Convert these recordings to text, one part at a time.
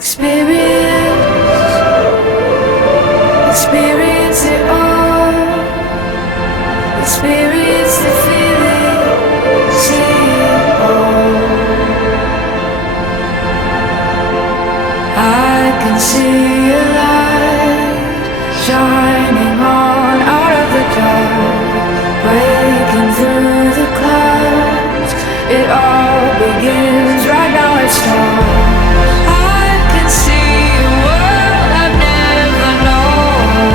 Experience it all. Experience the feeling. See it all. I can see a light shining on out of the dark, breaking through the clouds. It all begins right now. It starts. I can see a world I've never known,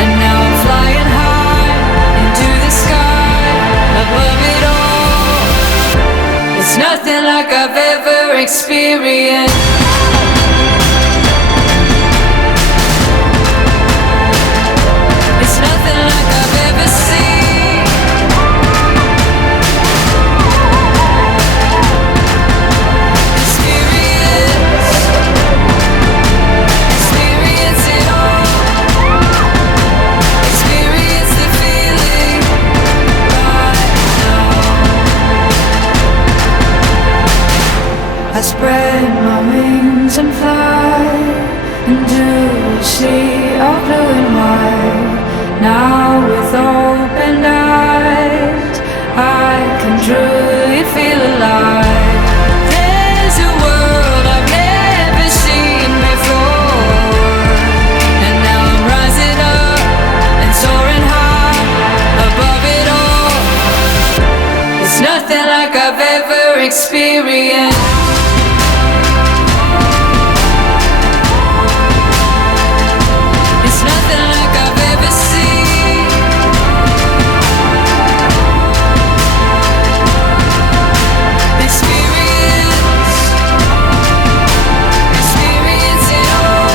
and now I'm flying high into the sky above it all. It's nothing like I've ever experienced. It's nothing like I've ever seen. Experience it all. Experience the feeling right now. I spread my wings and fly into a sea of blue and white. Now with open eyes, I can truly feel alive. There's a world I've never seen before, and now I'm rising up and soaring high above it all. It's nothing like I've ever experienced. It's nothing like I've ever seen. Experience it all.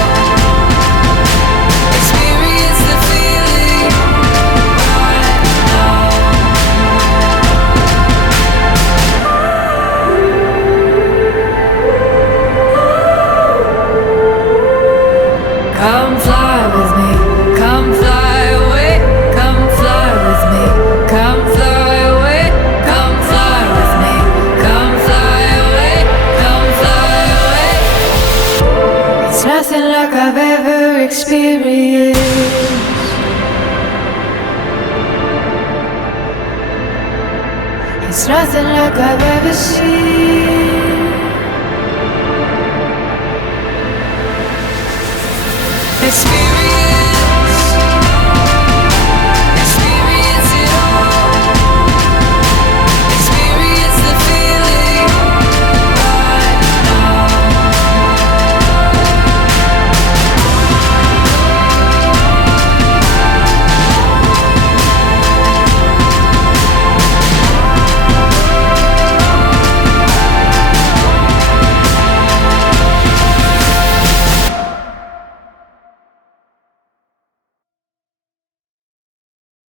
Experience the feeling right now. Come fly with me, come fly away, come fly with me, come fly away, come fly with me, come fly away, come fly away. It's nothing like I've ever experienced. It's nothing like I've ever seen.